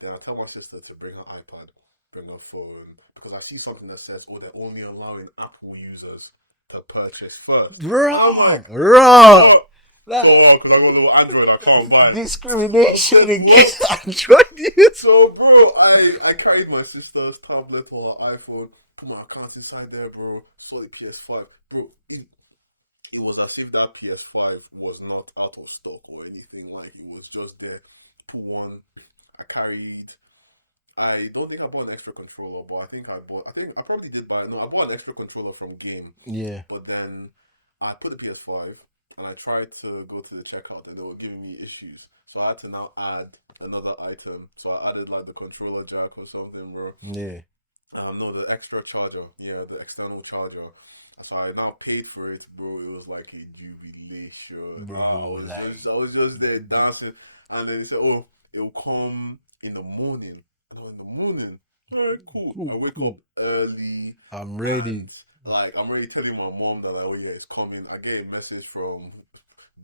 Then I tell my sister to bring her iPad. bring a phone because I see something that says, "Oh, they're only allowing Apple users to purchase first." I'm like, Raw. "What? Oh, because I got a little Android, I can't buy." Discrimination What? against Android use. So, bro, I carried my sister's tablet or her iPhone, put my account inside there, bro. Saw the PS5, bro. It was as if that PS5 was not out of stock or anything. Like it was just there. Put one. I carried. I don't think I bought an extra controller, but I think I bought. I think I probably did buy. No, I bought an extra controller from Game. Yeah. But then I put the PS5 and I tried to go to the checkout and they were giving me issues. So I had to now add another item. So I added like the controller jack or something, bro. Yeah. No, the extra charger. Yeah, the external charger. So I now paid for it, bro. It was like a jubilation. Bro, I was just there dancing. And then he said, "Oh, it'll come in the morning." And in the morning, very cool. I wake up early. I'm ready. Like, I'm already telling my mom that, like, oh yeah, it's coming. I get a message from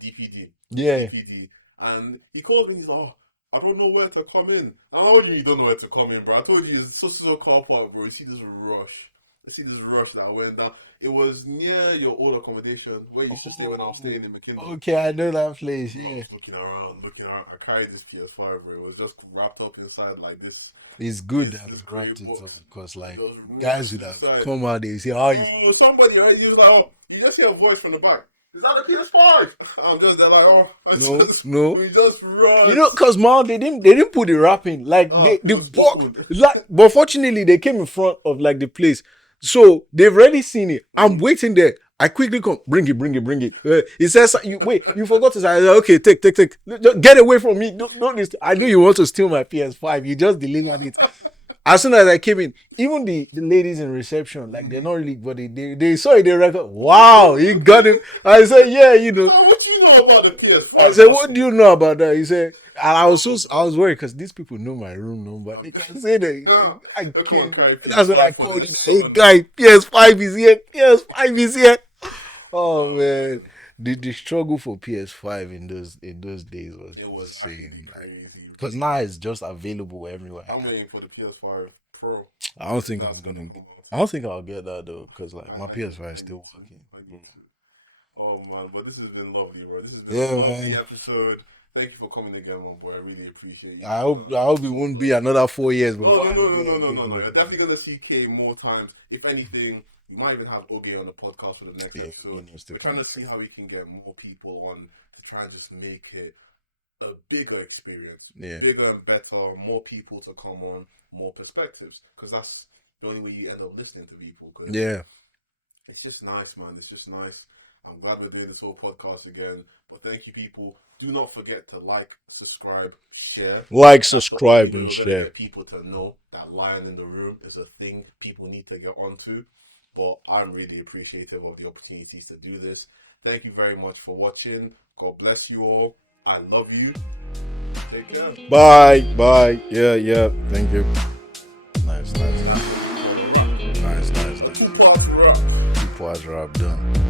DPD. Yeah. DPD. And he called me and he's like, "Oh, I don't know where to come in." And I told you don't know where to come in, bro. I told you it's so car park, bro. You see this rush. That I went down. It was near your old accommodation where you used to stay when I was staying in McKinney. Okay, I know that place. I Yeah. was looking around. I carried this PS5, bro. It was just wrapped up inside like this. It's good This that it's grey wrapped it box. up because, like, It was wrapped guys would have inside. come out there and say, "Oh, Oh, somebody, right? He was like, "Oh, you just hear a voice from the back. Is that a PS5?" I'm just there like, "Oh, no." We just run." You know, cause man, they didn't put the wrapping like the box. Like, but fortunately, they came in front of like the place, so they've already seen it. I'm waiting there. I quickly come, bring it. He says, you forgot to say, I said, okay, take. Just get away from me. Don't. I know you want to steal my PS5. You just delivered it. As soon as I came in, even the ladies in reception, like they're not really, but they saw it, they record. Wow, he got him. I said, yeah, you know. What you know about the PS5? I said, what do you know about that? He said, and I was worried because these people know my room number. They can say that. That's what I called it. Hey guy, PS5 is here. PS5 is here. Oh man, the struggle for PS5 in those days was insane. Like, because now it's just available everywhere. I'm waiting for the PS5 Pro. I don't think I'll get that though, because like my PS5 is still working. Oh man, but this has been lovely, bro. This has been a lovely episode. Thank you for coming again, my boy. I really appreciate you. I hope it won't be another 4 years before. No. You're definitely gonna see K more times. If anything, we might even have Oge on the podcast for the next episode. We're trying to see how we can get more people on to try and just make it a bigger experience, bigger and better, more people to come on, more perspectives, because that's the only way you end up listening to people. It's just nice, man. It's just nice. I'm glad we're doing this whole podcast again. But thank you, people. Do not forget to like, subscribe, share. Like, subscribe, and share. Get people to know that Lion in the Room is a thing people need to get onto. But I'm really appreciative of the opportunities to do this. Thank you very much for watching. God bless you all. I love you. Take care. Bye. Yeah. Thank you. Nice. 2 parts wrap done.